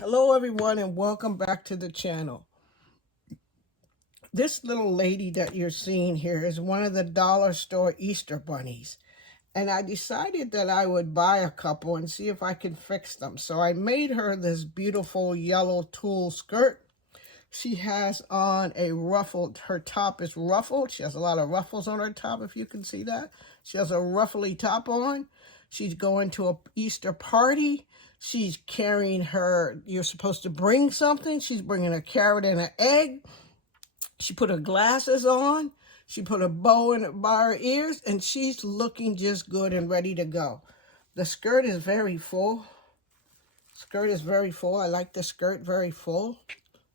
Hello everyone and welcome back to the channel. This little lady that you're seeing here is one of the dollar store Easter bunnies. And I decided that I would buy a couple and see if I can fix them. So I made her this beautiful yellow tulle skirt. She has on a ruffled, her top is ruffled. She has a lot of ruffles on her top, if you can see that. She has a ruffly top on. She's going to an Easter party. She's carrying her, you're supposed to bring something. She's bringing a carrot and an egg. She put her glasses on. She put a bow in by her ears, and she's looking just good and ready to go. The skirt is very full. Skirt is very full. I like the skirt very full.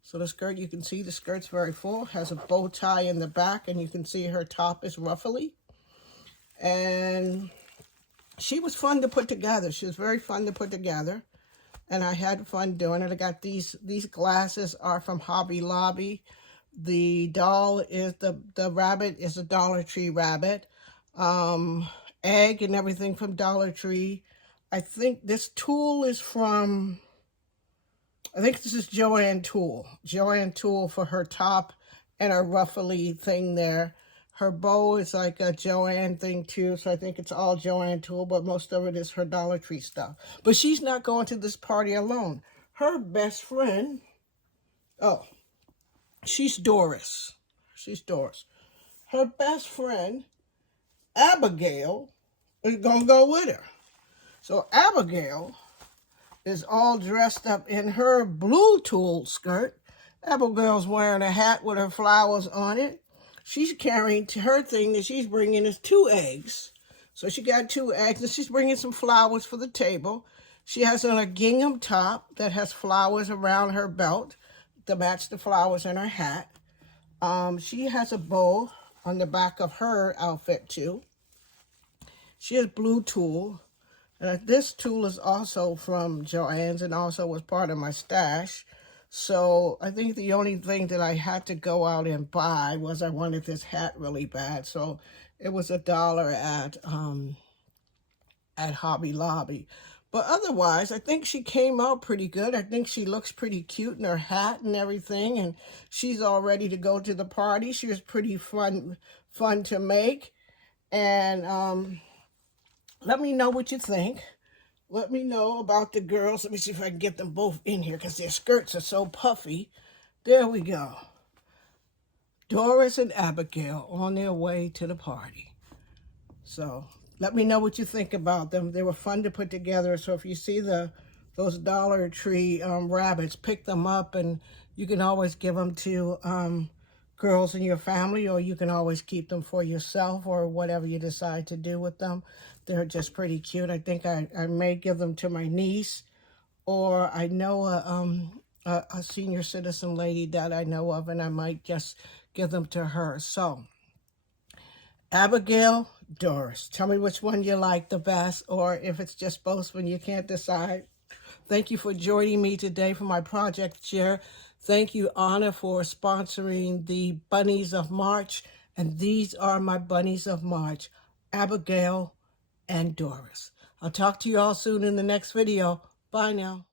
So the skirt, you can see the skirt's very full, has a bow tie in the back, and you can see her top is ruffly. And she was fun to put together. She was very fun to put together, and I had fun doing it. I got these glasses are from Hobby Lobby. The doll is, the rabbit is a Dollar Tree rabbit. Egg and everything from Dollar Tree. I think this tulle is from, I think this is Joann Tulle. Joann Tulle for her top and her ruffly thing there. Her bow is like a Joann thing too, so I think it's all Joann Tulle, but most of it is her Dollar Tree stuff. But she's not going to this party alone. Her best friend, she's Doris. She's Doris. Her best friend, Abigail, is going to go with her. So Abigail is all dressed up in her blue tulle skirt. Abigail's wearing a hat with her flowers on it. She's carrying, her thing that she's bringing is 2 eggs. So she got 2 eggs, and she's bringing some flowers for the table. She has on a gingham top that has flowers around her belt to match the flowers in her hat. She has a bow on the back of her outfit too. She has blue tulle. This tulle is also from Joann's and also was part of my stash. So I think the only thing that I had to go out and buy was I wanted this hat really bad. So it was $1 at Hobby Lobby. But otherwise, I think she came out pretty good. I think she looks pretty cute in her hat and everything. And she's all ready to go to the party. She was pretty fun to make. And let me know what you think. Let me know about the girls. Let me see if I can get them both in here because their skirts are so puffy. There we go. Doris and Abigail on their way to the party. So let me know what you think about them. They were fun to put together. So if you see those Dollar Tree rabbits, pick them up, and you can always give them to girls in your family, or you can always keep them for yourself or whatever you decide to do with them. They're just pretty cute. I think I may give them to my niece, or I know a senior citizen lady that I know of, and I might just give them to her. So Abigail, Doris, tell me which one you like the best, or if it's just both when you can't decide. Thank you for joining me today for my project share. Thank you, Anna, for sponsoring the Bunnies of March. And these are my Bunnies of March, Abigail and Doris. I'll talk to you all soon in the next video. Bye now.